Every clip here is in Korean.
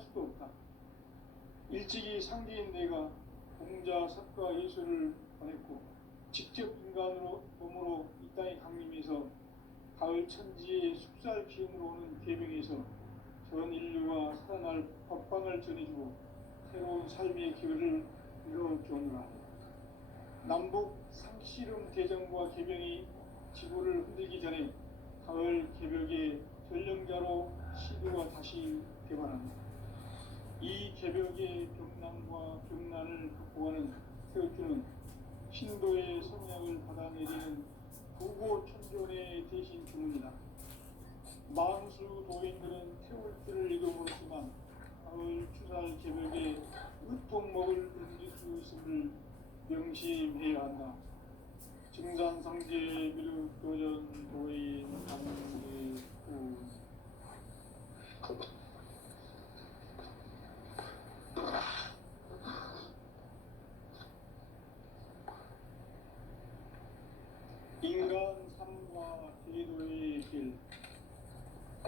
수도 없다. 일찍이 상계인대가 공자, 석가, 예수를 보냈고 직접 인간으로 몸으로 이 땅에 강림해서 가을 천지의 숙살 기운으로 오는 계명에서 전 인류가 살아날 법방을 전해주고 새로운 삶의 기회를 이뤄주오노라. 남북 상씨름 대전과 계명이 지구를 흔들기 전에 가을 개벽의 전령자로 시도가 다시 개발합니다. 이 개벽의 병난과 병난을 극복하는 태극주는 신도의 성향을 받아내리는 부고천존의 대신 주문이다. 만수 도인들은 태울 때를 잃어버렸지만 가을 추살 개벽에 으통먹을 옮길 수 있음을 명심해야 한다. 증산상제 미륵도전 도인 강제구 인간 삶과 제도의 길.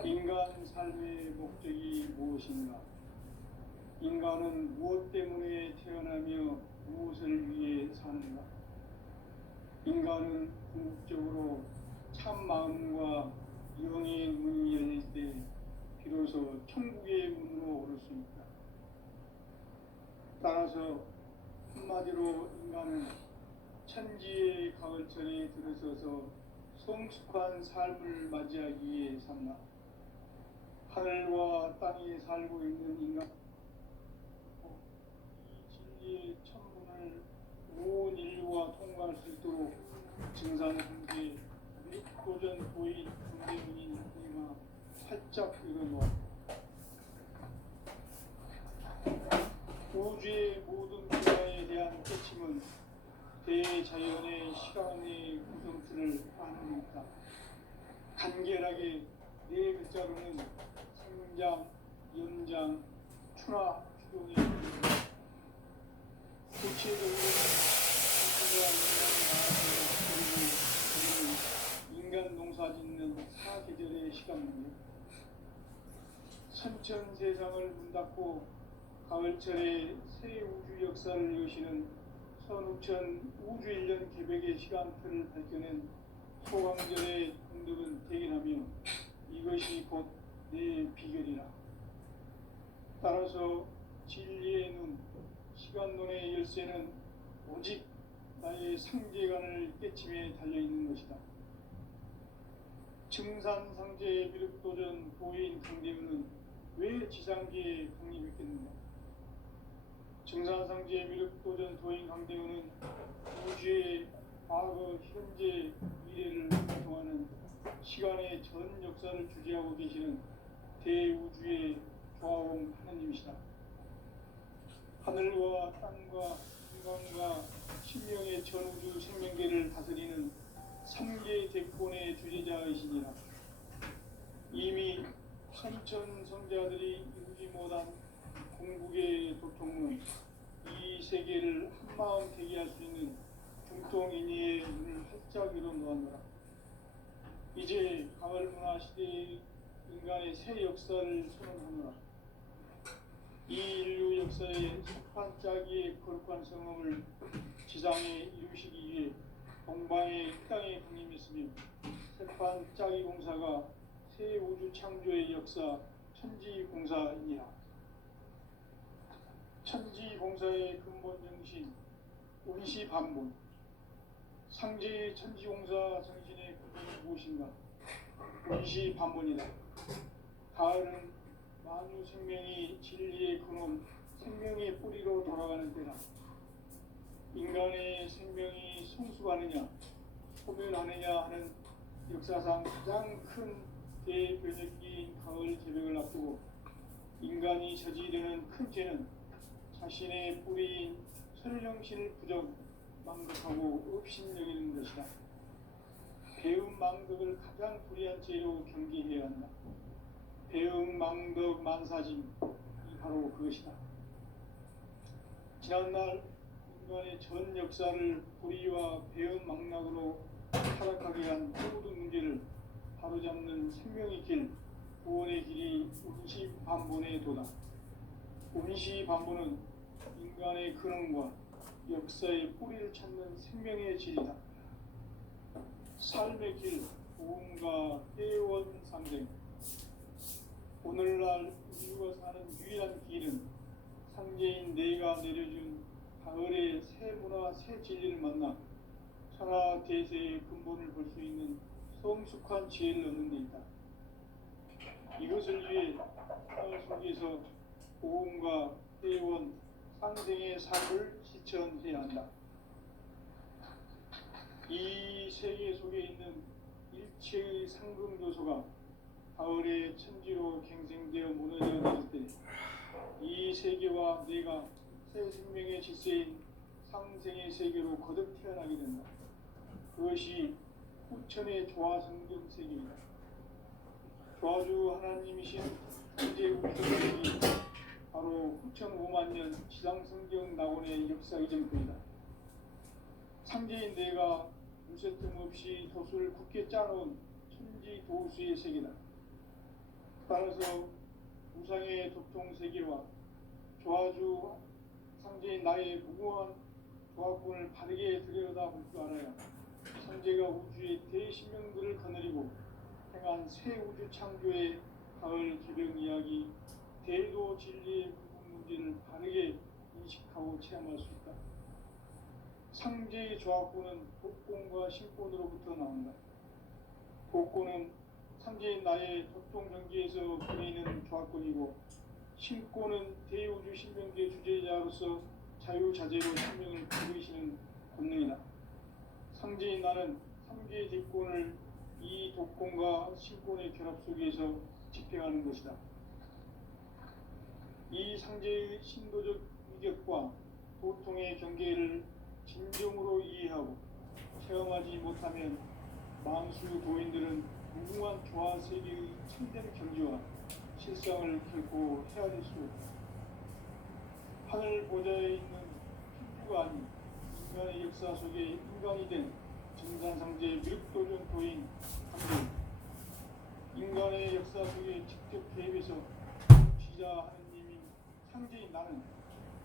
인간 삶의 목적이 무엇인가? 인간은 무엇 때문에 태어나며 무엇을 위해 사는가? 인간은 궁극적으로 참 마음과 영의 문이 열릴 때 비로소 천국의 문으로 오를 수 있다. 따라서 한마디로 인간은 천지의 가을철에 들어서서 성숙한 삶을 맞이하기 위해 산다. 하늘과 땅에 살고 있는 인간, 이 진리의 천문을 온 인류가 통과할 수 있도록 증산상제 미륵도전 도인 강대문인 이가 활짝 일어놓았다. 우주의 모든 변화에 대한 깨침은 대자연의 시간의 구성틀을 아는 있다. 간결하게 네 글자로는 생장, 연장, 출하, 추동의 구체적으로 인간 농사 짓는 사계절의 시간입니다. 선천 세상을 문 닫고 가을철에 새 우주 역사를 여시는 선우천 우주일년 개벽의 시간틀을 밝혀낸 소강절의 공덕은 대견하며 이것이 곧 내 비결이라. 따라서 진리의 눈, 시간론의 열쇠는 오직 나의 상제관을 깨침에 달려있는 것이다. 증산상제 미륵도전 도인 강대문은 왜 지상계에 강림했겠는가? 증산상제 미륵도전 도인 강대문은 우주의 과거, 현재, 미래를 통하는 시간의 전 역사를 주재하고 계시는 대우주의 조화원 하나님이시다. 하늘과 땅과 인간과 신명의 전우주 생명계를 다스리는 삼계 대권의 주제자이시니라. 이미 선천 성자들이 이루지 못한 궁극의 도통은 이 세계를 한마음 되게 할 수 있는 중통인의의 눈을 활짝 열어놓았노라. 이제 가을 문화 시대의 인간의 새 역사를 선언하노라. 이 인류 역사의 석판짜기의 거룩한 성험을 지상에 이루시기 위해 동방의 땅에 강림했으며 석판짜기 공사가 새 우주 창조의 역사 천지공사이니라. 천지공사의 근본 정신 운시반본. 상제의 천지공사 정신의 근본이 무엇인가? 운시반본이다. 가을은 만유 생명이 진리의 근원, 생명의 뿌리로 돌아가는 때다. 인간의 생명이 성숙하느냐, 소멸하느냐 하는 역사상 가장 큰 대변혁기인 가을 개벽을 앞두고 인간이 저지르는 큰 죄는 자신의 뿌리인 설령신을 부정, 망덕하고 업신여기는 것이다. 배움 망덕을 가장 불의한 죄로 경계해야 한다. 배움 망덕 만사짐이 바로 그것이다. 지난날 인간의 전 역사를 불의와 배움 망락으로 타락하게 한 모든 문제를 바로잡는 생명의 길, 구원의 길이 운시반본의 도다. 운시 반보는 인간의 근원과 역사의 뿌리를 찾는 생명의 질이다. 삶의 길, 고음과 회원 상생. 오늘날 인류가 사는 유일한 길은 상제인 내가 내려준 가을의 새 문화, 새 진리를 만나 천하 대세의 근본을 볼 수 있는 성숙한 지혜를 얻는 데 있다. 이것을 위해 생활 속에서 고음과 회원, 상생의 삶을 실천해야 한다. 이 세계 속에 있는 일체의 상금 요소가 가을의 천지로 갱생되어 무너져 내릴 때 이 세계와 내가 새 생명의 질서인 상생의 세계로 거듭 태어나게 된다. 그것이 후천의 조화성경 세계이다. 조화주 하나님이신 현재 우주성경이 바로 후천 5만 년 지상성경 낙원의 역사 이전뿐이다. 상제인 내가 무쇠뜸 없이 도수를 굳게 짜놓은 천지 도수의 세계다. 따라서 우상의 도통 세계와 조화주 상제인 나의 무궁한 조화권을 바르게 들여다볼 줄 알아야 상제가 우주의 대신명들을 거느리고 행한 새 우주 창조의 가을 개병 이야기, 대도 진리의 궁극 문제를 바르게 인식하고 체험할 수 있다. 상제의 조화권은 복권과 신권으로부터 나온다. 복권은 상제인 나의 도통 경계에서 보내는 조화권이고, 신권은 대우주 신명계 주제자로서 자유자재로 생명을 부르시는 권능이다. 상제인 나는 3개의 뒷권을 이 독권과 신권의 결합 속에서 집행하는 것이다. 이 상제의 신도적 위격과 도통의 경계를 진정으로 이해하고 체험하지 못하면 만수 도인들은 무궁한 조화 세계의 참된 경지와 실상을 결코 헤아릴 수 없다. 하늘 보좌에 있는 천주가 아닌 인간의 역사 속에 인간이 된 정산상제 멸도전 도인 상제, 인간의 역사 속에 직접 개입해서 지자 하느님인 상제인 나는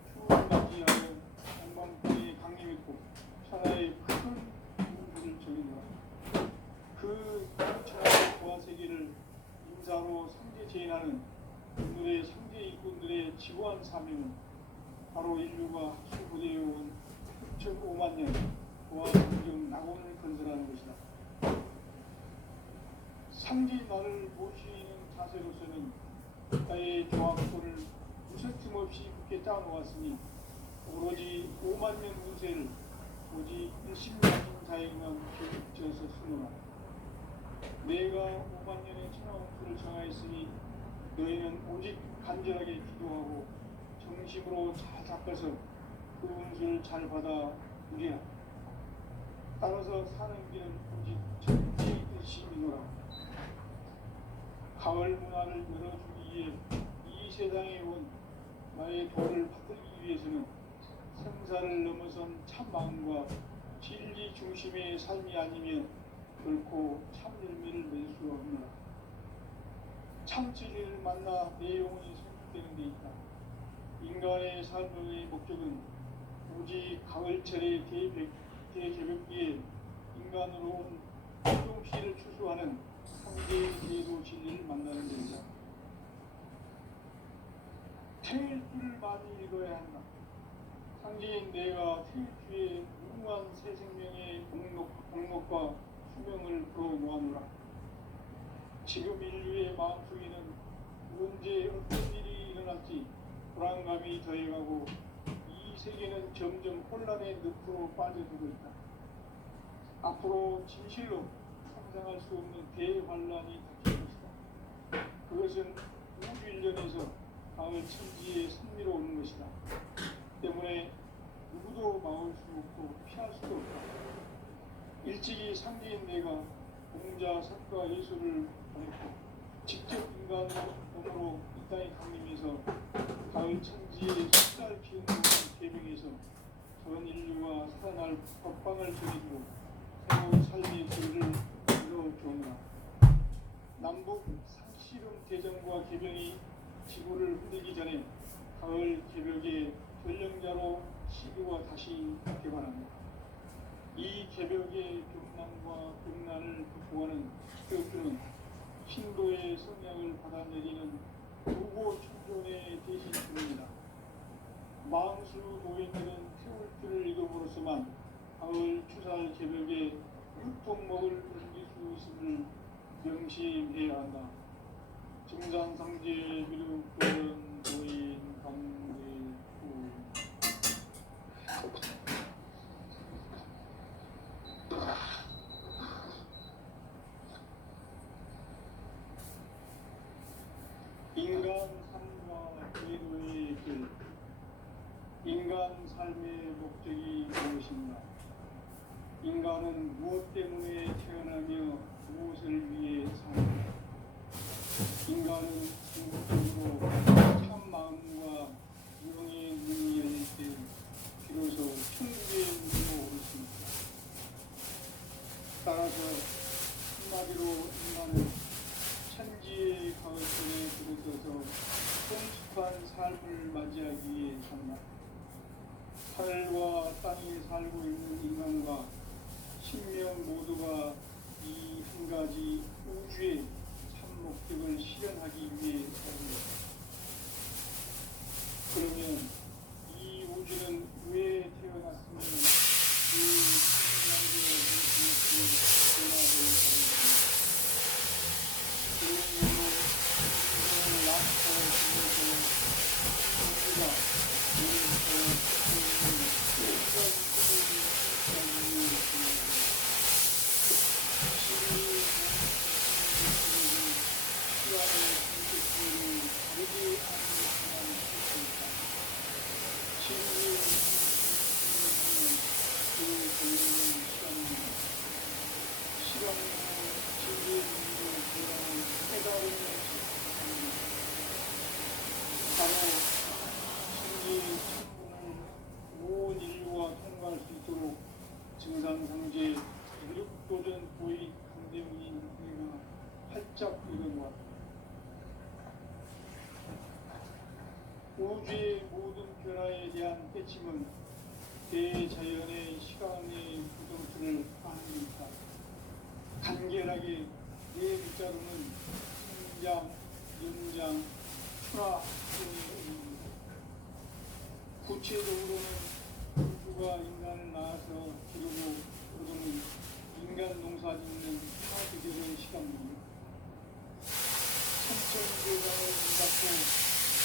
추운 맞이하여 영광풍에 강림했고 천하의 큰 우주를 적인다. 그 천하의 조화세계를 인사로 상제 제인하는 오늘의 상제 일꾼들의 지고한 사명은 바로 인류가 학술부대해온 6,5만 년 조화성경 낙원을 건설하는 것이다. 상제인 나를 모시는 자세로서는 나의 조화권을 무쇠틈 없이 굳게 짜놓았으니 오로지 5만 년 운세를 오직 일심가진 자에게만 지어서 쓰노라. 내가 5만 년의 천하운수를 정하였으니 너희는 오직 간절하게 기도하고 정심으로 잘 닦아서 그 운수를 잘 받아 누리라. 따라서 사는 길은 오직 천지 일심이노라. 가을 문화를 열어주기 위해 이 세상에 온 나의 도를 받들기 위해서는 생사를 넘어선 참 마음과 진리 중심의 삶이 아니면 결코 참 열매를 낼 수 없노라. 참 진리를 만나 내 영혼이 성숙되는 데 있다. 인간의 삶의 목적은 오직 가을철의 대개벽기에 인간으로 온 조동시를 추수하는 상제의 대도 진리를 만나는 데이다. 태일주를 많이 읽어야 한다. 상제인 내가 태일주의 무궁한 새 생명의 목록과 수명을 풀어놓아노라. 지금 인류의 마음속에는 언제 어떤 일이 일어날지 불안감이 더해가고 이 세계는 점점 혼란의 늪으로 빠져들고 있다. 앞으로 진실로 상상할 수 없는 대환란이 닥칠 것이다. 그것은 우주 일련에서 가을 천지에 선미로운 것이다. 때문에 누구도 막을 수 없고 피할 수도 없다. 일찍이 상제인 내가 공자, 석가, 예술을 보냈고 직접 인간으로 이 땅에 강림해서 가을 천지에 숫살 피운 계명에서 전 인류가 살아날 법방을 정해주고 새로운 삶의 길을 열어주었노라. 남북 상씨름 대전과 개병이 지구를 흔들기 전에 가을 개벽의 전령자로 시교가 다시 개관합니다. 이 개벽의 경난과 극난을 극복하는 태극주는 신도의 성향을 받아내리는 두고 충전의 대신 중입니다. 망수 노인들은 태울주를 읽음으로써만 가을 추살 개벽에 육통 먹을 옮길 수 있음을 명심해야 한다. 증산상제 미륵도는 노인 강대구 인간 삶과 제도의 길. 인간 삶의 목적이 무엇인가? 인간은 무엇 때문에 태어나며 무엇을 위해 사는가? 인간은 궁극적으로 참 마음과 영의 눈이 열릴 때 비로소 천국의 문으로 오르십니다. 따라서 한마디로 인간은 천지의 가을선에 들어서서 성숙한 삶을 맞이하기 위해 산다. 하늘과 땅에 살고 있는 인간과 신명 모두가 이 한 가지 우주의 참 목적을 실현하기 위해 살고 있다. 그러면 이 우주는 왜 태어났으면 그 신명대의 모습을 변화를 가르칩니다. 그러므로 인간을 낳고 죽어서 우주가 온 인류가 통과할 수 있도록 증산상제 미륵도전 도의 강대문인 우리가 활짝 일어놓았다. 우주의 모든 변화에 대한 깨침은 대자연의 시간의 구동수를 아닙니다. 간결하게 네 글자로는 성장, 연장, 출하 등의 의미입니다. 구체적으로는 우주가 인간을 낳아서 기르고 그러면 인간 농사 짓는 사계절의 시간입니다. 천천대강을 문닫고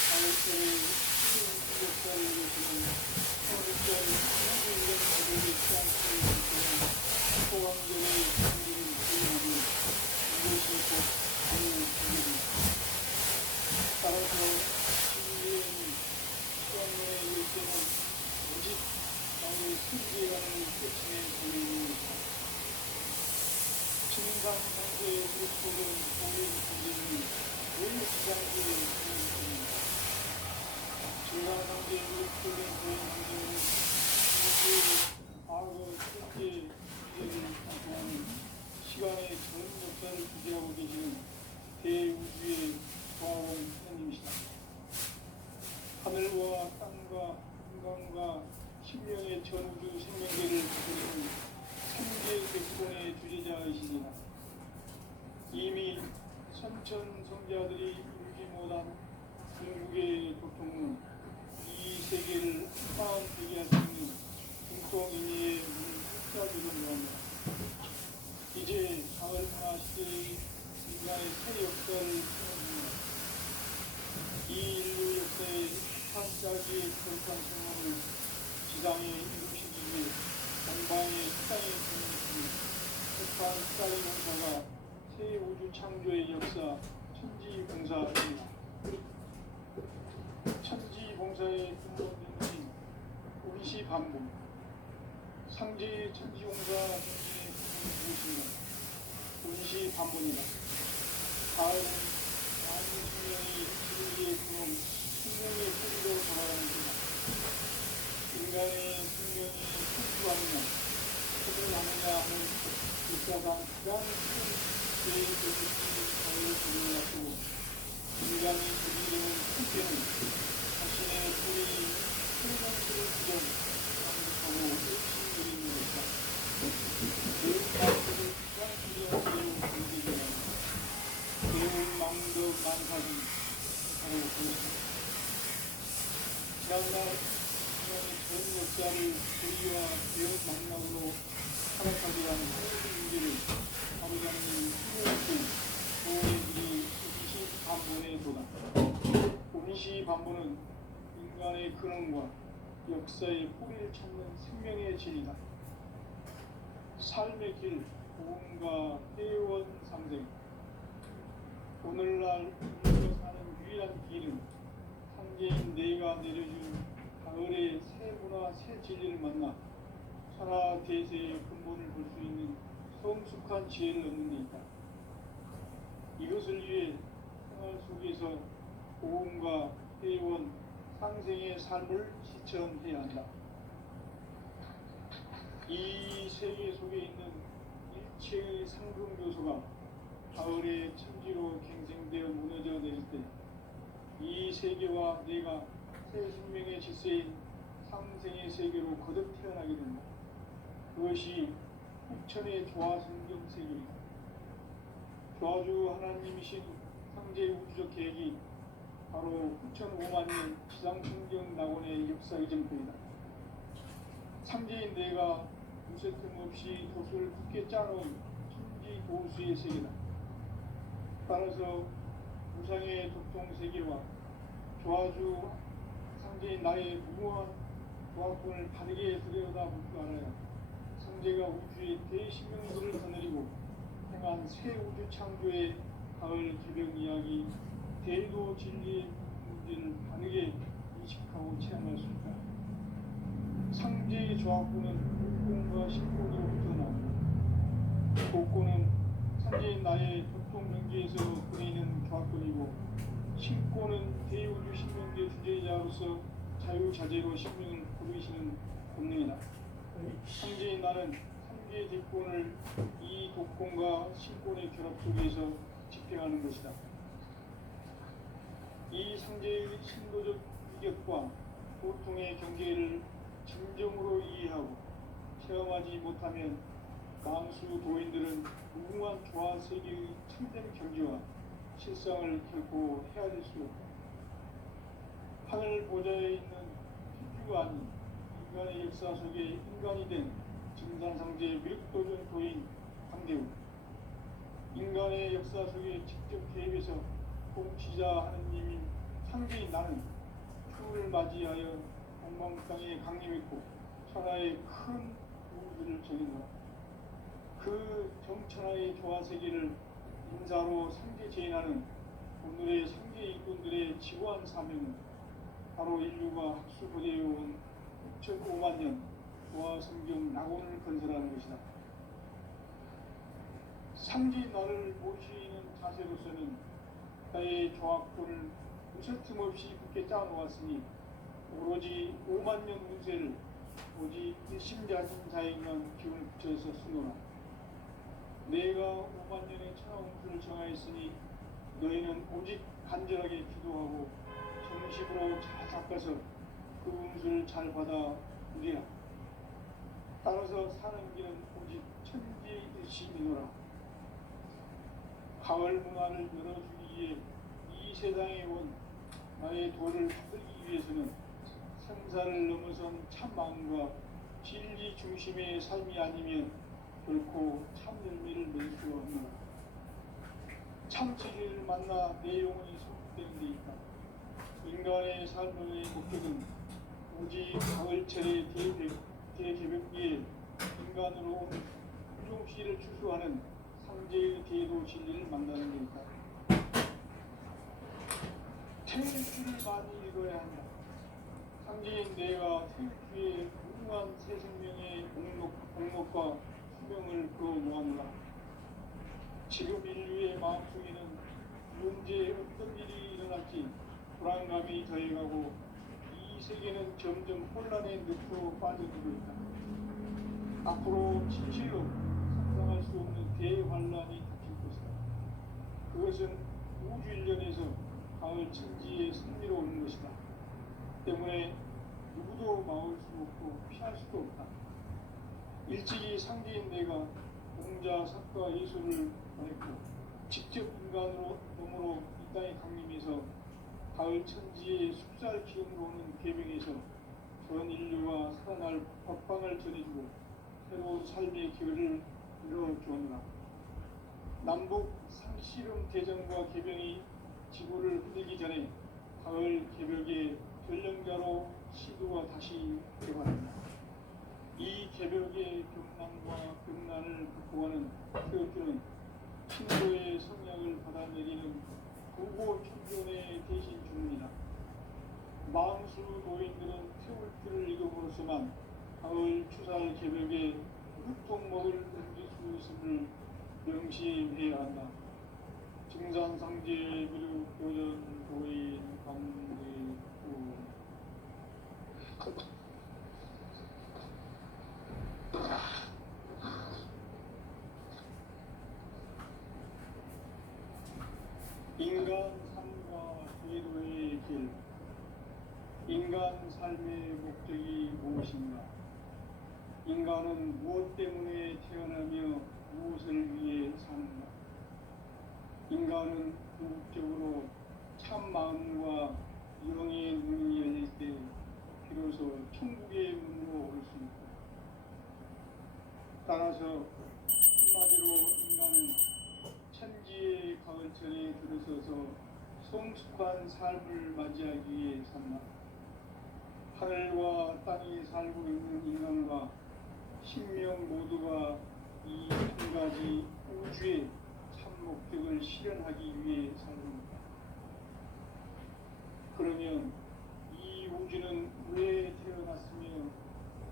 가을철의 우주 역사를 이루시는 서울절 31년 가족의 시간을 이루시는 소강절의 장기를 기념하는 이것이 곧 가을 계절입니다. 따라서 진리의 시간의 일때는 오직 나의 승리라는 끝임에 걸려있습니다. 증상상제의 그룹들은 모든 관계는 왜 지상계에 있습니까? 증상상제의 그룹들은 모든 관계는 우주의 과거, 현재, 미래를 담보하는 시간의 전 역사를 주재하고 계시는 대우주의 조화원 하나님이시다. 하늘과 땅과 인간과 신명의 전우주 생명계를 다스리는 천재 백성의 주제자이시니라. 이미 선천 성자들이 이루지 못한 궁극의 도통은 이 세계를 한마음되게 할 수 있는 중동인의 문을 흡사주는 겁니다. 이제 가을 문화 시대의 인간의 새 역사를 시작합니다. 이 인류 역사의 한짝의 거룩한 생활을 지상에 이루시기 위해 전방의 땅에 보내신 북한 쌀 용사가 새 우주 창조의 역사 천지봉사입니다. 천지봉사의 근본인물인 운시 반복 상제 천지봉사 정신의 근본이 무엇인가? 운시 반복이다. 가을은 많은 생명이 진리의 근원 생명의 소리로 돌아가는구나. 인간의 생명이 풍부하느냐 소멸하느냐 하는 역사상 가장 큰 제1교육이 가을을 정리하고 인간이 저지르는 풍경은 자신의 사실 바로 그것입니다. 지난날 인간의 전 역사를 불의와 배은 망락으로 타락하게 한 모든 문제를 바로잡는 힘없고 도의 길이 임시반본에 도다. 임시반본은 인간의 근원과 역사의 뿌리를 찾는 생명의 진리다. 삶의 길, 복음과 회원 상생. 오늘날 인류가 사는 유일한 길은 상제인 내가 내려준 가을의 새 문화, 새 진리를 만나 천하 대세의 근본을 볼 수 있는 성숙한 지혜를 얻는 데 있다. 이것을 위해 생활 속에서 복음과 회원, 상생의 삶을 실천해야 한다. 이 세계 속에 있는 일체의 상금 요소가 가을의 천지로 갱생되어 무너져 내릴 때 이 세계와 내가 새 생명의 질서인 상생의 세계로 거듭 태어나게 된다. 그것이 후천의 조화성경 세계이다. 조화주 하나님이신 상제 우주적 계획이 바로 후천 5만 년 지상성경 낙원의 역사 이전부이다. 상제인 내가 무쇠 틈없이 도수를 굳게 짜놓은 천지 도수의 세계다. 따라서 우상의 도통세계와 조화주 상제인 나의 무모한 조합권을 바르게 들여다볼 줄 알아야 상제가 우주의 대신명들을 거느리고 행한 새 우주 창조의 가을 개벽 이야기, 대도 진리의 문제를 바르게 인식하고 체험할 수 있다. 상제의 조합권은 복권과 신권으로부터 나온다. 복권은 상제인 나의 도통명계에서 보이는 조합권이고, 신권은 대우주 신명계 주제자로서 자유자재로 신명을 부르시는 본능이다. 상제인 나는 3개의 대권을 이 독권과 신권의 결합 속에서 집행하는 것이다. 이 상제의 신도적 위격과 고통의 경계를 진정으로 이해하고 체험하지 못하면 망수 도인들은 무궁한 조화 세계의 참된 경지와 실상을 결코 헤아릴 수 없다. 하늘 보좌에 있는 피규가 아닌 인간의 역사 속에 인간이 된 증산상제 미륵도전 도인 강대우. 인간의 역사 속에 직접 개입해서 통치자 하느님인 상제인 나는 추을 맞이하여 동방 땅에 강림했고 천하의 큰 우주를 정인다. 그 정천하의 조화세계를 인사로 상제 제인하는 오늘의 상제 일꾼들의 지고한 사명은 바로 인류가 학수고대해온 6,5만 년 조화성경 낙원을 건설하는 것이다. 상제인 나를 모시는 자세로서는 나의 조합권을 무쇠틈 없이 굳게 짜놓았으니 오로지 5만 년 운세를 오직 일심자진 자에게만 기운을 붙여서 쓰노라. 내가 5만 년의 천하 운수를 정하였으니 너희는 오직 간절하게 기도하고 정식으로 잘 닦아서 그 운수를 잘 받아 누리라. 따라서 사는 길은 오직 천지일심이노라. 가을 문화를 열어주기 위해 이 세상에 온 나의 도를 받들기 위해서는 생사를 넘어선 참 마음과 진리 중심의 삶이 아니면 결코 참 열매를 낼 수 없노라. 참 진리를 만나 내 영혼이 소속되는 데 있다. 인간의 삶의 목적은 오직 가을철의 대개벽기에 인간으로 온 후종씨를 추수하는 상제의 대도 진리를 만나는 데 있다. 태일주를 많이 읽어야 한다. 상제인 내가 태일주의 무궁한 새 생명의 목록과 수명을 그어놓았노라. 지금 인류의 마음속에는 언제 어떤 일이 일어날지 불안감이 더해가고 이 세계는 점점 혼란의 늪으로 빠져들고 있다. 앞으로 진실로 상상할 수 없는 대환란이 닥칠 것이다. 그것은 우주 일련에서 가을 천지에 승리로 오는 것이다. 때문에 누구도 막을 수 없고 피할 수도 없다. 일찍이 상제인 내가 공자, 사과, 예수를 보냈고 직접 인간으로 몸으로 이 땅에 강림해서 가을 천지의 숲살 기운으로 오는 계명에서 전 인류가 살아날 법방을 전해주고 새로운 삶의 기회를 열어주었노라. 남북 상씨름 대전과 개병이 지구를 흔들기 전에 가을 개벽의 전령자로 시도가 다시 개발한다. 이 개벽의 경난과 극난을 극복하는 태극기는 신도의 성향을 받아내리는 구고 평전의 대신 주문이다. 망수 노인들은 태울 길을 이름으로서만 가을 추살 개벽의 흙통목을 옮길 수 있음을 명심해야 한다. 증산상제 미륵 도전 도인 강대구 인간 삶과 제도의 길. 인간 삶의 목적이 무엇인가? 인간은 무엇 때문에 태어나며 무엇을 위해 사는가? 인간은 궁극적으로 참 마음과 영의 문이 열릴 때 비로소 천국의 문으로 올 수 있다. 따라서 한마디로 인간은 천지의 가을철에 들어서서 성숙한 삶을 맞이하기 위해 산다. 하늘과 땅에 살고 있는 인간과 신명 모두가 이 한 가지 우주의 참 목적을 실현하기 위해 살습니다. 그러면 이 우주는 왜 태어났으며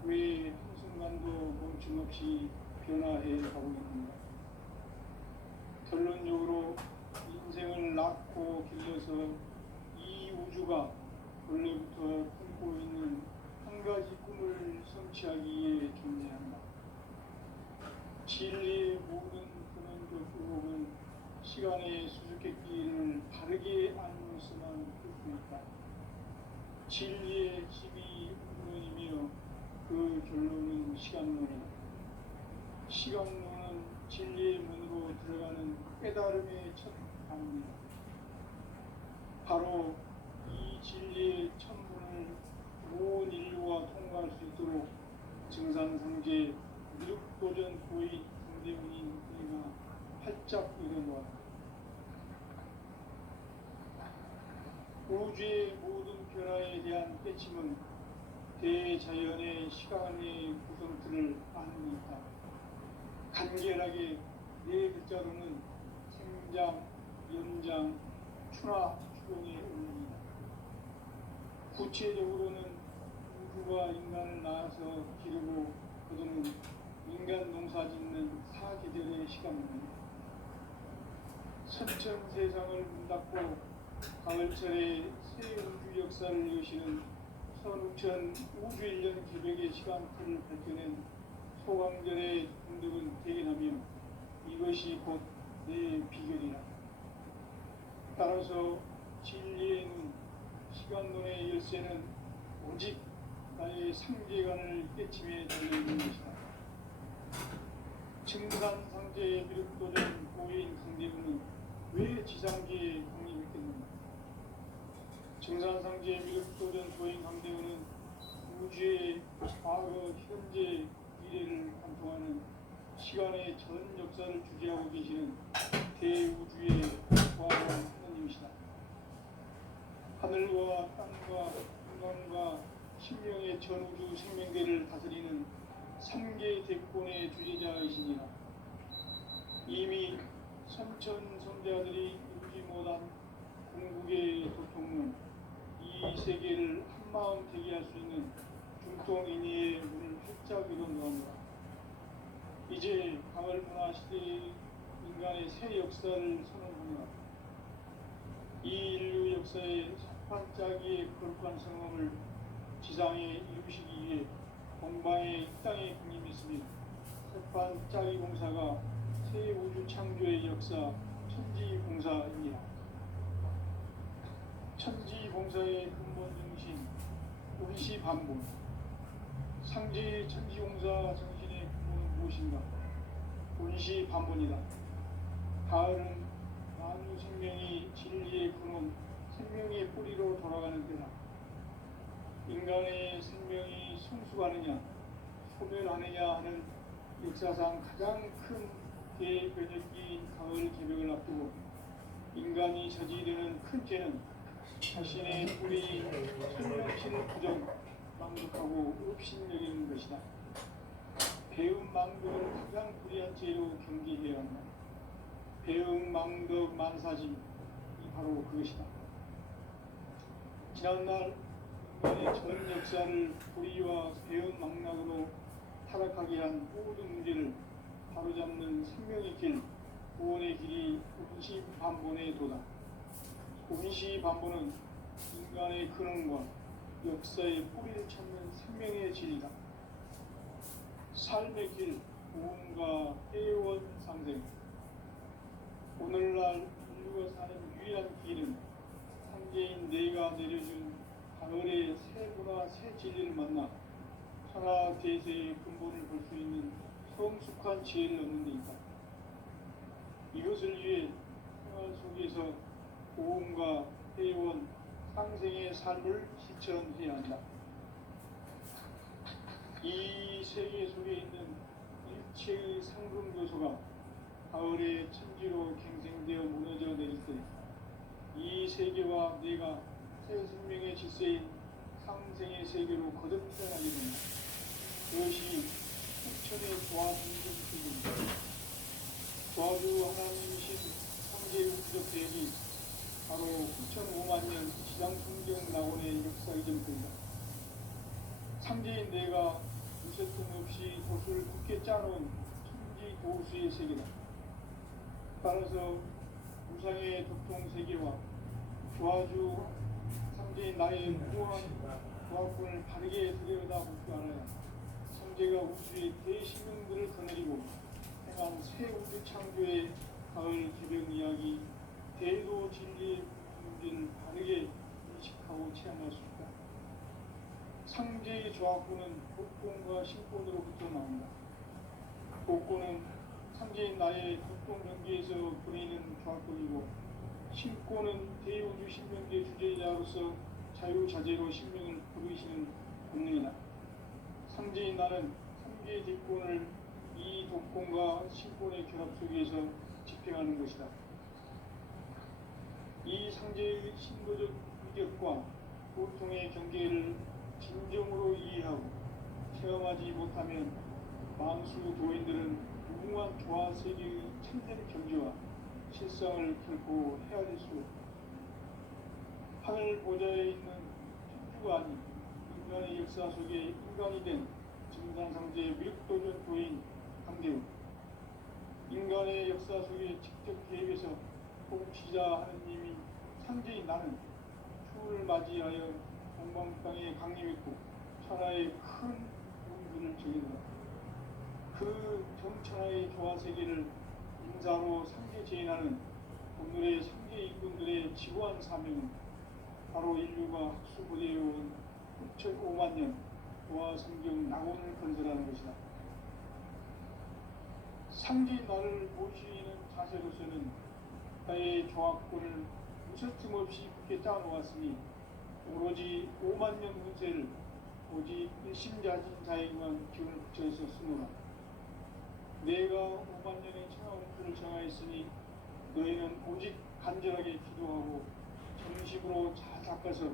왜 한순간도 멈춤없이 변화해 가고 있는가? 결론적으로 인생을 낳고 길러서 이 우주가 원래부터 품고 있는 한 가지 꿈을 성취하기 위해 존재한다. 진리의 모든 근원적 의혹은 시간의 수수께끼를 바르게 알므로서만 풀 수 있다. 진리의 핵심이 근원이며 그 결론은 시간론이다. 시간론은 진리의 문으로 들어가는 깨달음의 첫 단계입니다. 바로 이 진리의 천문을 온 인류가 통과할 수 있도록 증산상제 미륵도전 고인 강대훈인 그가 활짝 일어놓았다. 우주의 모든 변화에 대한 깨침은 대자연의 시간의 구성틀을 아는 있다. 간결하게 네 글자로는 생장, 연장, 추나 추동의 원리이다. 구체적으로는 우주가 인간을 낳아서 기르고 거두는 인간 농사 짓는 사계절의 시간입니다. 선천 세상을 문 닫고 가을철에 새 우주 역사를 여시는 선우천 우주 1년 개벽의 시간틀을 밝혀낸 소강절의 공덕은 대견하며 이것이 곧 내 비결이라. 따라서 진리의 눈, 시간론의 열쇠는 오직 나의 상계관을 깨침에 달려있는 것이다. 증산상제의 미륵도전 고인 강대훈은 왜 지상계에 강림했겠는가? 증산상제의 미륵도전 고인 강대훈은 우주의 과거, 현재, 미래를 관통하는 시간의 전 역사를 주재하고 계시는 대우주의 과거한 하느님이시다. 하늘과 땅과 인간과 신명의 전우주 생명계를 다스리는 3계 대권의 주제자이시니라. 이미 선천 선자들이 이루지 못한 궁극의 도통은 이 세계를 한마음 되게 할 수 있는 중통인의의 문을 활짝 열어놓았노라. 이제 가을 문화 시대의 인간의 새 역사를 선언합니다. 이 인류 역사의 삭발짜기의 거룩한 성험을 지상에 이루시기 위해 공방의 이 땅에 군림했으며 삭발짜기 공사가 새 우주 창조의 역사 천지공사입니다. 천지공사의 근본 정신 운시반본. 상제의 천지공사 정신의 근본은 무엇인가? 운시반본이다. 가을은 만유 생명이 진리의 근원, 생명의 뿌리로 돌아가는 때다. 인간의 생명이 성숙하느냐, 소멸하느냐 하는 역사상 가장 큰 대변혁기인 가을 개벽을 앞두고 인간이 저지르는 큰 죄는 자신의 뿌리 생명신을 부정, 망독하고 업신여기는 것이다. 배움 망독을 가장 불의한 죄로 경계해야 한다. 배움 망독 만사짐이 바로 그것이다. 지난날 인간의 전 역사를 불의와 배움 망락으로 타락하게 한 모든 문제를 바로잡는 생명의 길, 구원의 길이 운시반본의 도다. 운시반본은 인간의 근원과 역사의 뿌리를 찾는 생명의 진리다. 삶의 길, 구원과 해원 상생. 오늘날 인류가 사는 유일한 길은 삼재인 내가 내려준 가을의 새 문화, 새 진리를 만나 천하 대세의 근본을 볼 수 있는 성숙한 지혜를 얻는 데 있다. 이것을 위해 생활 속에서 보험과 회원, 상생의 삶을 실천해야 한다. 이 세계 속에 있는 일체의 상금 요소가 가을의 천지로 갱생되어 무너져 내릴 때 이 세계와 내가 새 생명의 질서인 상생의 세계로 거듭 태어나게 된다. 그것이 천천의 조화성경입니다. 조화주 하나님이신 상제의 우주적 대역이 바로 9,500만 년 지상성경 낙원의 역사 이전입니다. 상제인 내가 무쇠통 없이 도수를 굳게 짜놓은 천지 도수의 세계다. 따라서 무상의 도통 세계와 조화주 상제인 나의 무한 조화권을 바르게 들여다볼 줄 알아야 상제가 우주의 대신명들을 거느리고 행한 새 우주 창조의 가을 개벽 이야기, 대도 진리의 문제를 바르게 인식하고 체험할 수 있다. 상제의 조화권은 복권과 신권으로부터 나온다. 복권은 상제인 나의 도통 경계에서 보내는 조화권이고, 신권은 대우주 신명계 주제자로서 자유자재로 신명을 부르시는 본능이다. 상제인 나는 상계 뒷권을 이 독권과 신권의 결합 속에서 집행하는 것이다. 이 상제의 신도적 위격과 고통의 경계를 진정으로 이해하고 체험하지 못하면 만수 도인들은 무궁한 조화 세계의 참된 경지와 실상을 결코 헤아릴 수 없다. 하늘 보좌에 있는 천주가 아닌 인간의 역사 속에 인간이 된 증산상제의 미륵도전 도인 강대우, 인간의 역사 속에 직접 개입해서 통치자 하느님인 상제인 나는 추후를 맞이하여 동방땅에 강림했고 천하의 큰 운분을 정해놓았다. 그 정천하의 조화세계를 인사로 상계 제인하는 오늘의 상계 일꾼들의 지고한 사명은 바로 인류가 학수부대해온 9,500만 년 조화성경 낙원을 건설하는 것이다. 상제인 나를 모시는 자세로서는 나의 조화권을 무설틈 없이 굳게 짜놓았으니 오로지 5만 년 운세를 오직 일심자진 자에게만 기운을 붙여 있었으므로 내가 5만 년의 천하 운수를 정하였으니 너희는 오직 간절하게 기도하고 정식으로 잘 닦아서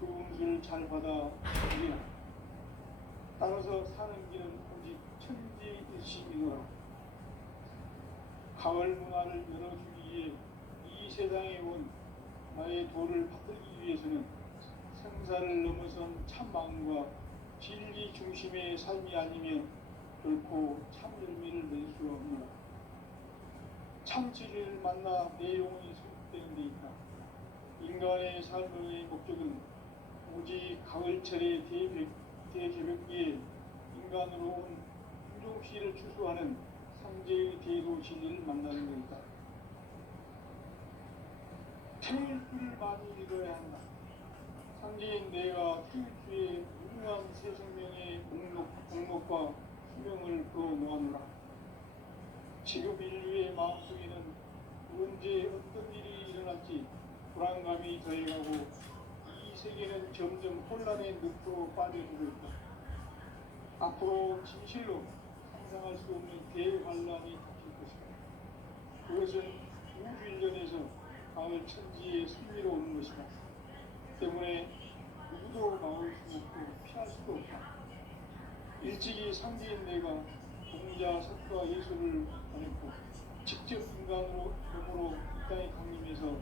그 운수를 잘 받아 누리라. 따라서 사는 길은 오직 천지일심이노라. 가을 문화를 열어주기 위해 이 세상에 온 나의 도를 받들기 위해서는 생사를 넘어선 참 마음과 진리 중심의 삶이 아니면 결코 참 열매를 낼 수 없노라. 참 진리를 만나 내 영혼이 소속되는 데 있다. 인간의 삶의 목적은 오직 가을철의 대개벽기에 인간으로 온 윤종씨를 추수하는 상제의 대도 진리를 만나는 데 있다. 태일주를 많이 읽어야 한다. 상제인 내가 태일주의 유명한 새 생명의 목록과 수명을 풀어 놓았노라. 지금 인류의 마음속에는 언제 어떤 일이 일어날지 불안감이 더해가고 이 세계는 점점 혼란의 늪으로 빠져들고 있다. 앞으로 진실로 상상할 수 없는 대환란이 닥칠 것이다. 그것은 우주 일련에서 가을 천지의 승리로 오는 것이다. 때문에 누구도 막을 수 없고 피할 수도 없다. 일찍이 상기인 내가 공자, 석과 예술을 보냈고 직접 인간으로 몸으로 이 땅에 강림해서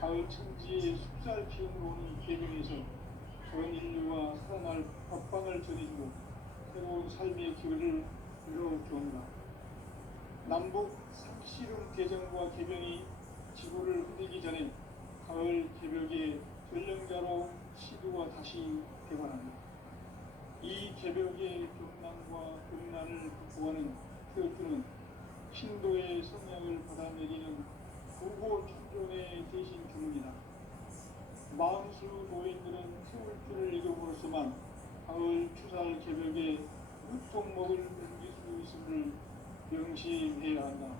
가을 천지의 숲살 피움으로 오는 계명에서 전 인류와 살아날 법방을 전해주고 새로운 삶의 기회를 이뤄주었다. 남북 상씨름 개정과 개병이 지구를 흔들기 전에 가을 개벽의 전령자로 시도가 다시 개관합니다. 이 개벽의 경난과 음란을 극복하는 태어주는 신도의 성향을 받아내리는 부고 천존의 대신 주문이다. 만수 노인들은 세울줄을 잃어버렸지만 가을 추살 개벽에 유통목을 옮길 수 있음을 명심해야 한다.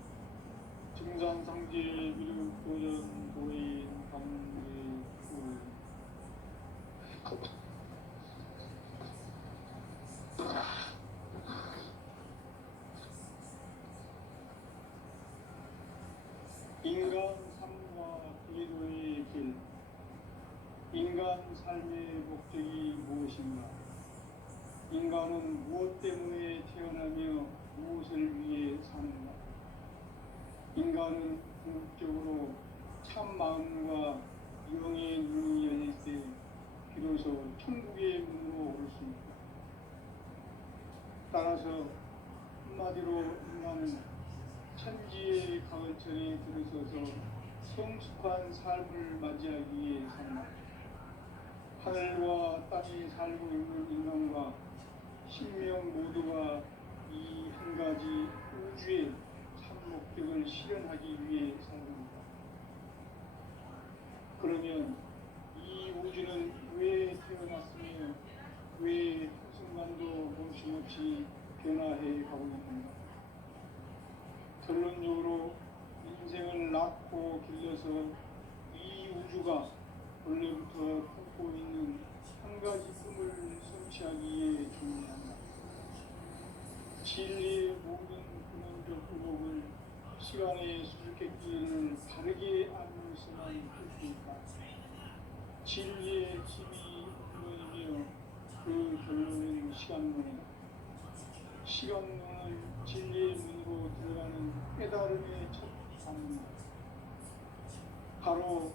증산상제 미륵도전 도인 강제후 인간 삶과 기도의 길. 인간 삶의 목적이 무엇인가? 인간은 무엇 때문에 태어나며 무엇을 위해 사는가? 인간은 궁극적으로 참 마음과 영의 눈이 열릴 때 비로소 천국의 문으로 올 수 있다. 따라서 한마디로 인간은 천지의 가을철에 들어서서 성숙한 삶을 맞이하기 위해 산다. 하늘과 땅에 살고 있는 인간과 신명 모두가 이 한 가지 우주의 참 목적을 실현하기 위해 살습니다. 그러면 이 우주는 왜 태어났으며 왜 한순간도 멈춤없이 변화해 가고 있는가? 결론적으로 인생을 낳고 길러서 이 우주가 원래부터 품고 있는 한 가지 꿈을 성취하기에 준비한다. 진리의 모든 근원적 의목을 시간의 수수께끼를 바르게 알면서만 할 수 있다. 진리의 힘이 근원이며 그 결론은 시간론이다. 시간론은 진리의 문으로 들어가는 깨달음의 첫 단문이다. 바로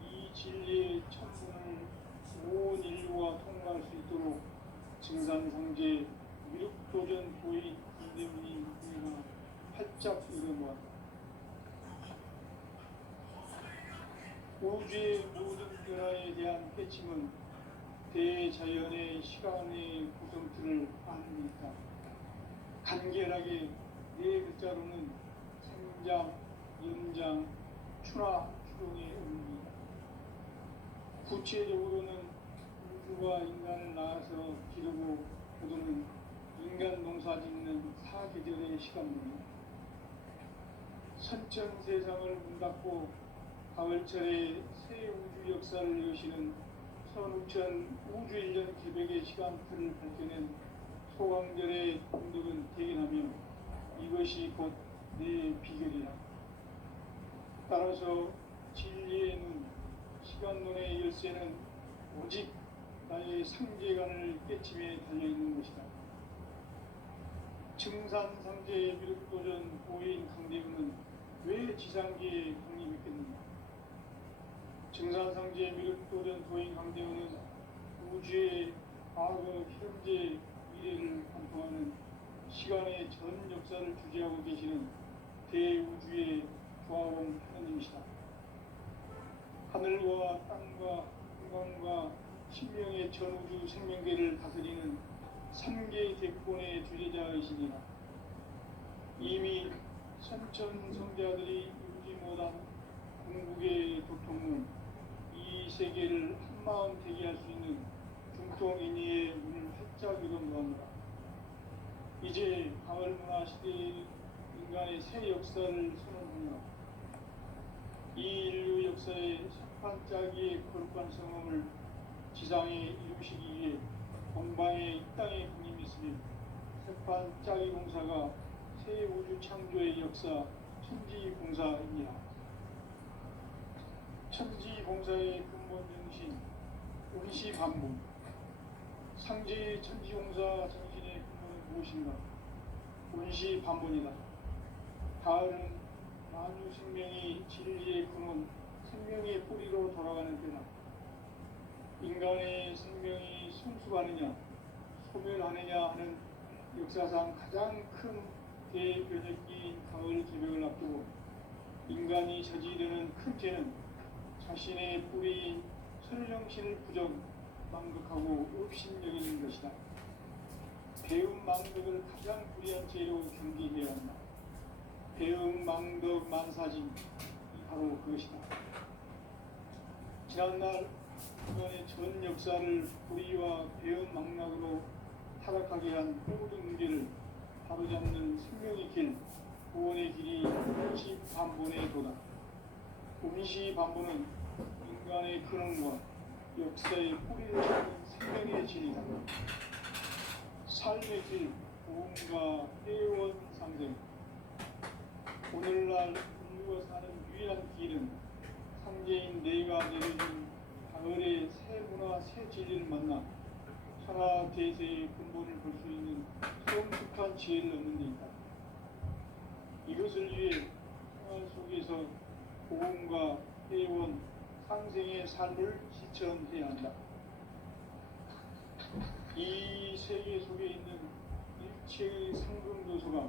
이 진리의 첫 문을 온 인류가 통과할 수 있도록 증산상제 미륵도전 도인 김대문이 우리가 활짝 열어보았다. 우주의 모든 변화에 대한 깨침은 대자연의 시간의 구성틀을 아닙니까? 간결하게 네 글자로는 생장, 연장, 추나 추동의 의미입니다. 구체적으로는 우주가 인간을 낳아서 기르고 거두는 인간 농사 짓는 사계절의 시간입니다. 선천 세상을 문 닫고 가을철에 새 우주 역사를 여시는 선우천 우주일년 개벽의 시간틀을 밝혀낸 소강절의 공덕은 대견하며 이것이 곧 내 비결이라. 따라서 진리의 눈, 시간론의 열쇠는 오직 나의 상제관을 깨침에 달려있는 것이다. 증산상제 미륵도전 보인 강대우는 왜 지상계에 강림했겠는가? 증산상제 미륵도전 도인 강대우는 우주의 과거, 현재, 미래를 관통하는 시간의 전 역사를 주재하고 계시는 대우주의 조화원 하나님이시다. 하늘과 땅과 인간과 신명의 전우주 생명계를 다스리는 3개 대권의 주재자이시니라. 이미 선천 성자들이 유지 못한 궁극의 도통문, 이 세계를 한마음 되게 할 수 있는 중통인의의 문을 활짝 열어놓았노라. 이제 가을 문화 시대의 인간의 새 역사를 선언합니다. 이 인류 역사의 석판짜기의 거룩한 성험을 지상에 이루시기 위해 동방의 이 땅에 군림했으며 석판짜기 공사가 새 우주 창조의 역사 천지공사입니다. 천지공사의 근본 정신 원시반복. 상제의 천지공사 정신의 근본은 무엇인가? 원시반복이다. 가을은 만유 생명이 진리의 근원, 생명의 뿌리로 돌아가는 때다. 인간의 생명이 성숙하느냐, 소멸하느냐 하는 역사상 가장 큰 대변혁기인 가을 개벽을 앞두고 인간이 저지르는 큰 죄는 자신의 뿌리인 설령신을 부정, 망극하고 업신여기는 것이다. 배움 망덕을 가장 불의한 죄로 경계해야 한다. 배움 망덕 만사진, 바로 그것이다. 지난날 인간의 전 역사를 불의와 배움 망락으로 타락하게 한 모든 문제를 바로잡는 생명의 길, 구원의 길이 원시반본의 도다. 원시반본은 인간의 근원과 역사의 뿌리를 찾는 생명의 진리다. 삶의 길, 구원과 회원 상생. 오늘날 인류가 사는 유일한 길은 상제인 내가 내려준 가을의 새 문화, 새 진리를 만나 천하 대세의 근본을 볼 수 있는 성숙한 지혜를 얻는 데 있다. 이것을 위해 생활 속에서 복음과 회원, 상생의 삶을 실천해야 한다. 이 세계 속에 있는 일체의 상금도서가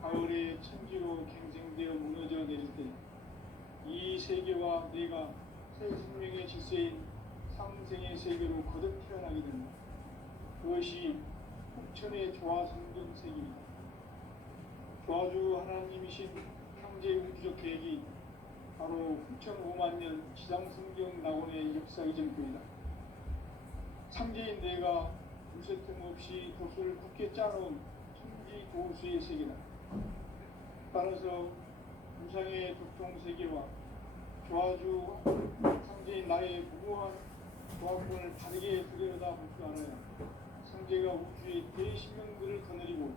가을의 천지로 갱생되어 무너져 내릴 때 이 세계와 내가 새 생명의 질서인 상생의 세계로 거듭 태어나게 된다. 그것이 풍천의 조화성등 세계입니다. 조화주 하나님이신 창제 우주적 계획이 바로 9,5만 년 지상성경 낙원의 역사 이전부이다. 상제인 내가 물새 틈 없이 도수를 굳게 짜놓은 천지 도수의 세계다. 따라서 우상의 도통 세계와 조화주 상제인 나의 무모한 조합권을 바르게 들여다볼 줄 알아야 상제가 우주의 대신명들을 거느리고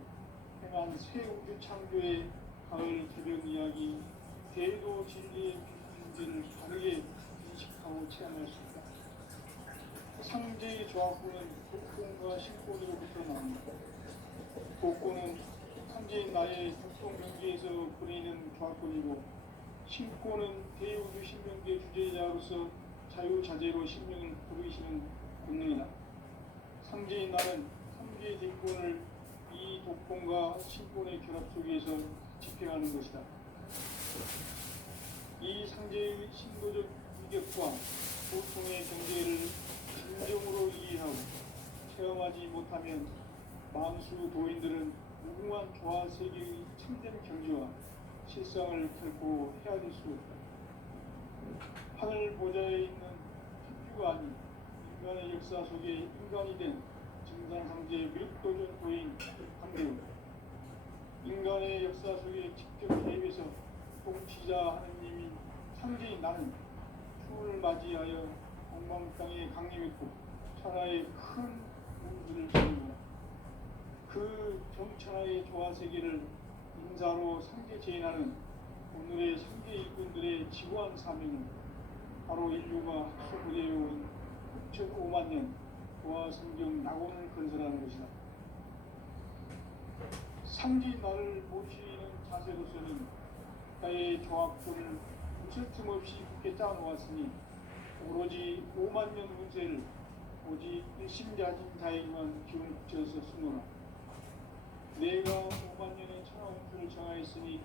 행한 새 우주 창조의 가을 개벽 이야기, 대도 진리의 문제를 바르게 인식하고 체험할 수 있다. 상제의 조합권은 복권과 신권으로부터 나옵니다. 복권은 상제인 나의 독성 명기에서 보내는 조합권이고, 신권은 대우주 신명계 주제자로서 자유자재로 신명을 부르시는 권능이다. 상제인 나는 상제의 대권을 이 독권과 신권의 결합 속에서 집행하는 것이다. 이 상제의 신도적 위격과 보통의 경계를 진정으로 이해하고 체험하지 못하면 만수 도인들은 무궁한 조화 세계의 참된 경지와 실상을 결코 헤아릴 수 없다. 하늘 보좌에 있는 천주가 아닌 인간의 역사 속에 인간이 된 증산상제의 미륵도전 도인 한대우, 인간의 역사 속에 직접 개입해서 통치자 하느님인 상제인 나는 추운을 맞이하여 엉망 땅에 강림했고 천하의 큰 문수를 지니고 그 정천하의 조화 세계를 인사로 상제 제인하는 오늘의 상제 일꾼들의 지구한 사명은 바로 인류가 학수부대해온 9,5만 년 조화 성경 낙원을 건설하는 것이다. 상제인 나를 모시는 자세로서는 나의 조합권을 무슨 틈 없이 굳게 짜놓았으니 오로지 5만 년 운세를 오직 일심자진 자에게만 기운을 붙여서 쓰노라. 내가 5만 년의 천하 운수를 정하였으니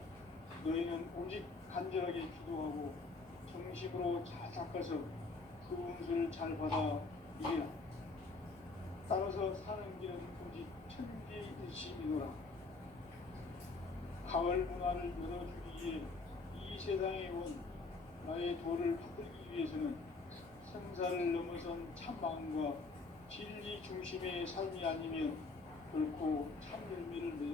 너희는 오직 간절하게 기도하고 정식으로 잘 닦아서 그 운수를 잘 받아 이기라. 따라서 사는 길은 오직 천지일심이노라. 가을 문화를 열어주기 위해 이 세상에 온 나의 도를 받들기 위해서는 생사를 넘어선 참 마음과 진리 중심의 삶이 아니면 결코 참 열매를 맺을